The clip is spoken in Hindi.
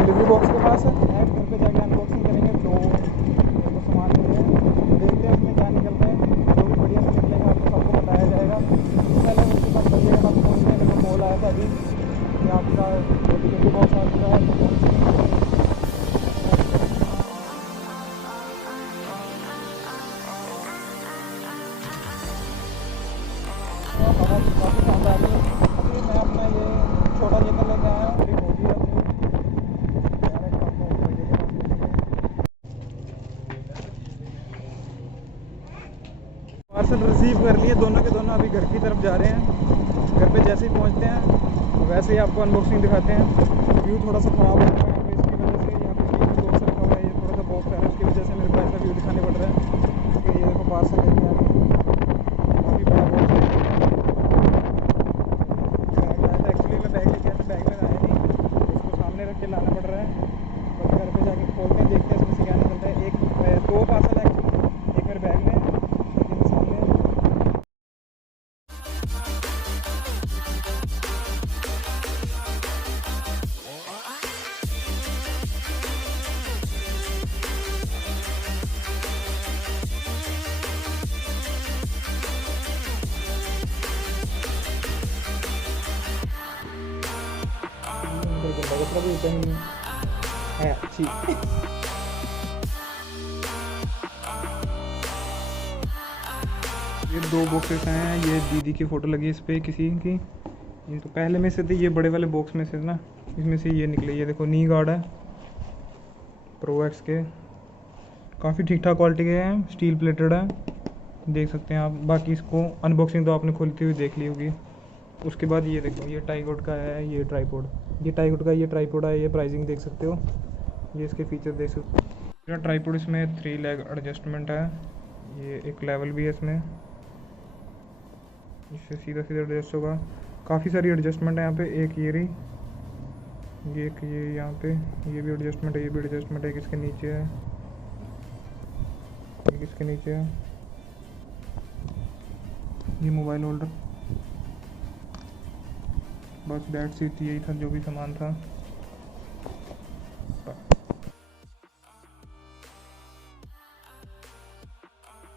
डिलीवरी बॉक्स के पास है, घर पे जाके अनबॉक्सिंग करेंगे। तो सामान देखते हैं उसमें क्या निकलता है, जो भी बढ़िया से निकलेगा आपको सबको बताया जाएगा। पहले उसके पास जाइएगा, आप पहुँचने में कॉल आया था अभी कि आपका डिलीवरी बॉक्स आ चुका है। तो काफ़ी शानदार है। अभी मैं अपना ये छोटा लेकर लेके आया हूँ, बड़ी मोटी है अपनी। पार्सल रिसीव कर लिए दोनों के दोनों, अभी घर की तरफ जा रहे हैं। घर पे जैसे ही पहुंचते हैं वैसे ही आपको अनबॉक्सिंग दिखाते हैं। व्यू थोड़ा सा ख़राब हो रहा है यहाँ पे, इसकी वजह से यहाँ पे टीवी बॉक्स रखा हुआ है, ये थोड़ा सा बॉक्स है, उसकी वजह से मेरे को ऐसा व्यू दिखाने पड़ रहा है। क्योंकि ये देखो पार्सल लेके आ रहे हैं, काफ़ी बड़ा बॉक्स है। बैग लाया था, एक्चुअली मैं बैग लेके आया था, बैग में आया नहीं, इसको सामने रख के लाना पड़ रहा है। बस घर पर जाके खोलते हैं, देखते हैं इसमें से क्या निकलता है। दो पार्सल है एक्चुअली, एक मेरे बैग में है, है अच्छी। ये दो बॉक्सेस हैं, ये दीदी की फ़ोटो लगी है इस पर किसी की। ये तो पहले में से थे, ये बड़े वाले बॉक्स में से ना, इसमें से ये निकले। ये देखो नी गार्ड है प्रो एक्स के, काफ़ी ठीक ठाक क्वालिटी के हैं, स्टील प्लेटेड है, देख सकते हैं आप। बाकी इसको अनबॉक्सिंग तो आपने खुलती हुई देख ली होगी। उसके बाद ये देखो, ये टाइगोड का है, ये ट्राईपोड, ये टाइगोड का, ये ट्राईपोड है। ये प्राइसिंग देख सकते हो, ये इसके फीचर देख सकते हो। ये ट्राईपोड, इसमें 3 लेग एडजस्टमेंट है, ये एक लेवल भी है इसमें, इससे सीधा सीधा एडजस्ट होगा। काफ़ी सारी एडजस्टमेंट है यहाँ पे, एक ये रही, ये एक ये यहाँ पे, ये भी एडजस्टमेंट है, ये भी एडजस्टमेंट है। एक इसके नीचे है, एक इसके नीचे है, ये मोबाइल होल्डर। बस दैट्स इट, यही था जो भी सामान था।